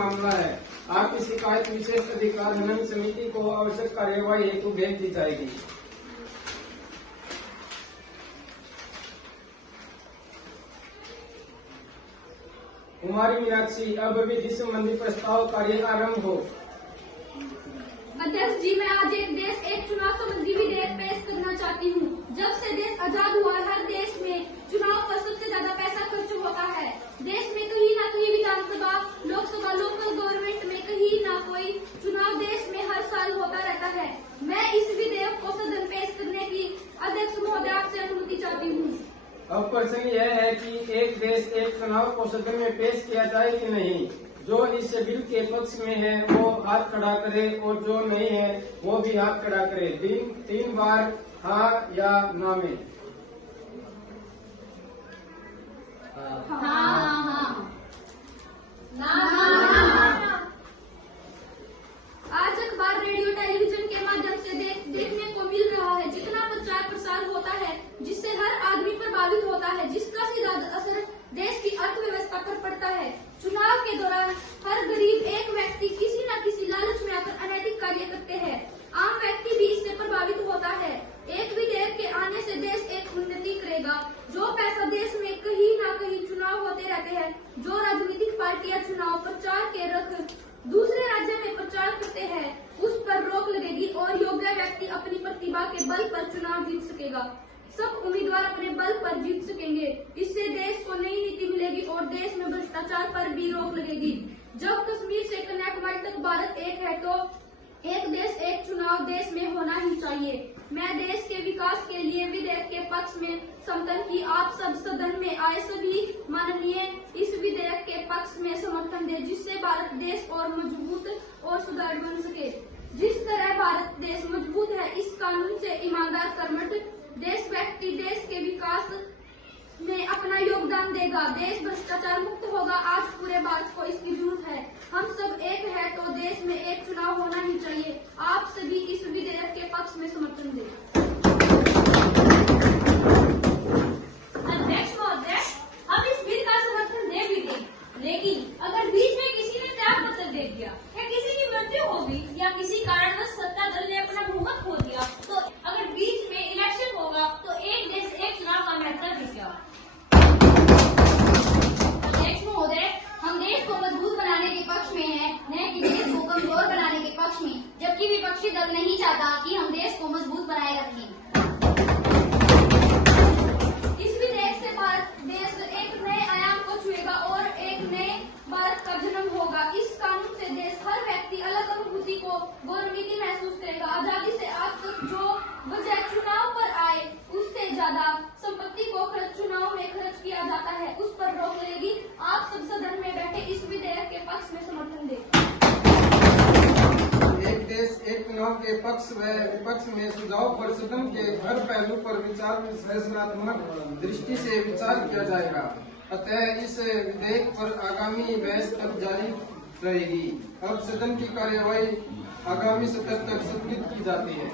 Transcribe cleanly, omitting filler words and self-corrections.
मामला है। आपकी शिकायत विशेष अधिकार हनन समिति को आवश्यक कार्यवाही हेतु भेज दी जाएगी। कुमारी मीनाक्षी, अब विधि संबंधी प्रस्ताव कार्य आरंभ हो। अध्यक्ष जी, मैं आज एक देश एक चुनाव संबंधी विधेयक पेश करना चाहती हूँ। जब से देश आजाद हुआ है, हर देश में चुनाव पर सबसे ज्यादा पैसा खर्च होता है। देश में कहीं ना कहीं विधानसभा, लोकसभा, लोकल गवर्नमेंट में कहीं ना कोई चुनाव देश में हर साल होता रहता है। मैं इस विधेयक को सदन पेश करने की अध्यक्ष महोदय आपसे अनुमति चाहती हूँ। अब प्रश्न यह है कि एक देश एक चुनाव को सदन में पेश किया जाए कि नहीं। जो इस बिल के पक्ष में है वो हाथ खड़ा करे और जो नहीं है वो भी हाथ खड़ा करे। तीन बार हाँ या ना में। आज अखबार, रेडियो, टेलीविजन के माध्यम से देखने को मिल रहा है जितना प्रचार प्रसार होता है, जिससे हर आदमी प्रभावित होता है, जिसका सीधा असर देश की अर्थव्यवस्था पर पड़ता है। चुनाव के दौरान हर गरीब एक व्यक्ति किसी न किसी लालच में आकर अनैतिक कार्य करते हैं। आम व्यक्ति भी इससे प्रभावित होता है। एक विधेयक के आने से देश एक उन्नति करेगा। जो पैसा देश में कहीं न कहीं चुनाव होते रहते हैं, जो राजनीतिक पार्टियां चुनाव प्रचार के रख दूसरे राज्य में प्रचार करते हैं, उस पर रोक लगेगी और योग्य व्यक्ति अपनी प्रतिभा के बल पर चुनाव जीत सकेगा। सब उम्मीदवार अपने बल पर जीत सकेंगे। इससे देश को नई नीति मिलेगी और देश में भ्रष्टाचार पर भी रोक लगेगी। जब कश्मीर से कन्याकुमारी तक भारत एक है तो एक देश एक चुनाव देश में होना ही चाहिए। मैं देश के विकास के लिए विधेयक के पक्ष में समर्थन की आप सब सदन में आए सभी माननीय इस विधेयक के पक्ष में समर्थन दे, जिससे भारत देश और मजबूत और सुदृढ़ बन सके। जिस तरह भारत देश मजबूत है, इस कानून से ईमानदार कर्मठ देश व्यक्ति देश के विकास में अपना योगदान देगा। देश भ्रष्टाचार मुक्त होगा। आज पूरे भारत को इसकी जरूरत है। हम सब एक है तो देश में एक चुनाव होना ही चाहिए। आप सभी इस विधेयक के पक्ष में समर्थन दें। अध्यक्ष महोदय, हम इस बिल का समर्थन दे भी दें, लेकिन अगर बीच में किसी ने त्याग पत्र दे दिया या किसी की मृत्यु हो गई या किसी कारणवश सत्ता दल ने अपना बहुमत खो दिया, तो अगर बीच में इलेक्शन होगा तो एक देश एक चुनाव का महत्व भी क्या? अध्यक्ष महोदय, हम देश को मजबूत बनाने के पक्ष में हैं, न कि देश को कमजोर बनाने के पक्ष में, जबकि विपक्षी दल नहीं चाहता कि हम देश को मजबूत बनाए रखें। इस विधेयक से भारत देश एक नए आयाम को छुएगा और एक नए भारत का जन्म होगा। इस कानून से देश हर व्यक्ति अलग अनुभूति को गौरवान्वित महसूस करेगा। आजादी से आज तक जो बजाय चुनाव पर आए उससे ज्यादा संपत्ति को चुनाव में खर्च किया जाता है, उस पर रोक लगेगी। आप सब सदन में बैठे इस विधेयक के पक्ष में समर्थन दें। एक देश एक चुनाव के पक्ष व विपक्ष में सुझाव पर सदन के हर पहलू पर विचार विश्लेषणात्मक दृष्टि से विचार किया जाएगा। अतः इस विधेयक पर आगामी बहस तक जारी रहेगी। अब सदन की कार्यवाही आगामी सत्र तक स्थगित की जाती है।